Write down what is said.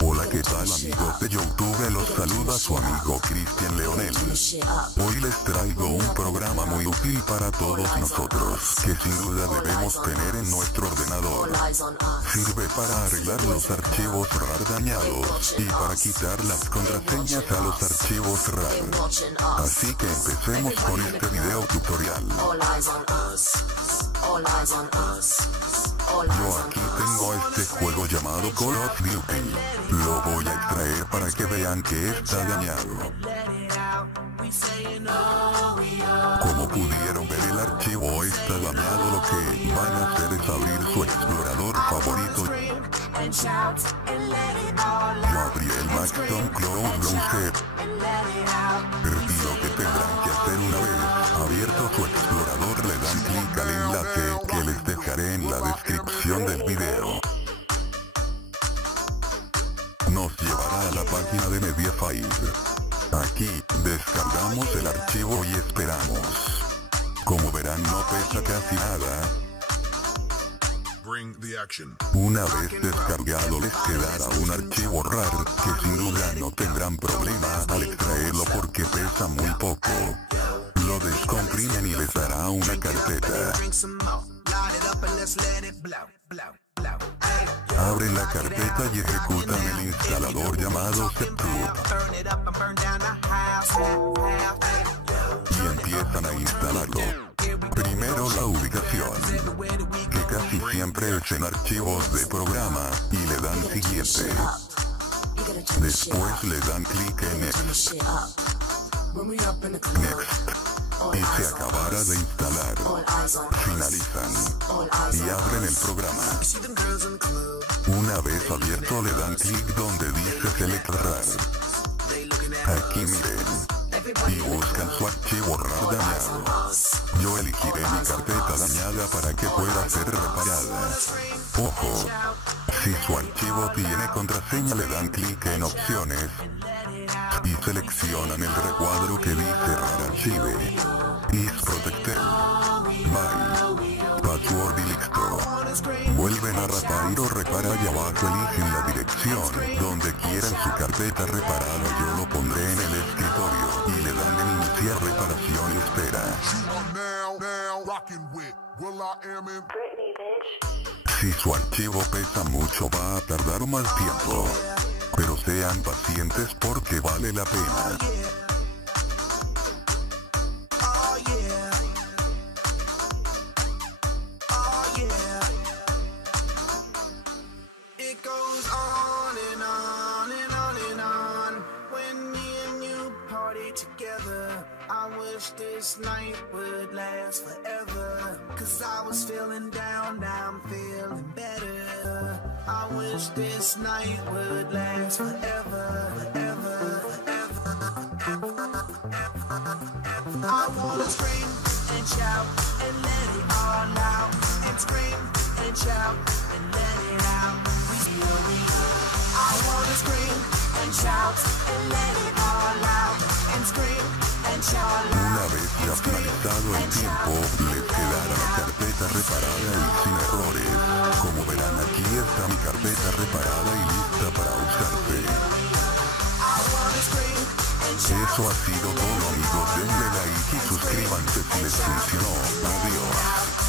Hola, ¿qué tal amigos de YouTube? Los saluda su amigo Cristian Leonel. Hoy les traigo un programa muy útil para todos nosotros, que sin duda debemos tener en nuestro ordenador. Sirve para arreglar los archivos RAR dañados, y para quitar las contraseñas a los archivos RAR. Así que empecemos con este video tutorial. Yo aquí tengo este juego llamado Call of Duty. Lo voy a extraer para que vean que está dañado. Como pudieron ver, el archivo está dañado. Lo que van a hacer es abrir su explorador favorito. Yo abrí el Maxton Cloud Browser. Y lo que tendrán que hacer una vez abierto su explorador, le dan clic al enlace que les dejaré en la descripción del video. Nos llevará a la página de Mediafire. Aquí descargamos el archivo y esperamos. Como verán, no pesa casi nada. Una vez descargado, les quedará un archivo RAR que sin duda no tendrán problema al extraerlo porque pesa muy poco. Lo descomprimen y les dará una carpeta. Abren la carpeta y ejecutan el instalador llamado Setup. Y empiezan a instalarlo. Primero la ubicación, que casi siempre es en archivos de programa, y le dan siguiente. Después le dan clic en Next. Y se acabará de instalar. Finalizan. Y abren el programa. Una vez abierto, le dan clic donde dice Select RAR. Aquí miren. Y buscan su archivo RAR dañado. Yo elegiré mi carpeta dañada para que pueda ser reparada. Ojo, si su archivo tiene contraseña, le dan clic en opciones y seleccionan el recuadro que dice RAR Archive. Is protected by password y listo. Vuelven a rapar o reparar y abajo eligen la dirección donde quieran su carpeta reparada. Yo lo pondré en el escritorio y le dan en iniciar reparación y espera. Si su archivo pesa mucho, va a tardar más tiempo, pero sean pacientes porque vale la pena. I wish this night would last forever, 'cause I was feeling down, now I'm feeling better. I wish this night would last forever, ever, ever, ever, ever. I wanna scream and shout and let it all out, and scream and shout and let it out. I wanna scream and shout and let it all out, and scream and shout. Una vez ya finalizado el tiempo, les quedará la carpeta reparada y sin errores. Como verán, aquí está mi carpeta reparada y lista para usarse. Eso ha sido todo amigos, denle like y suscríbanse si les funcionó. Adiós.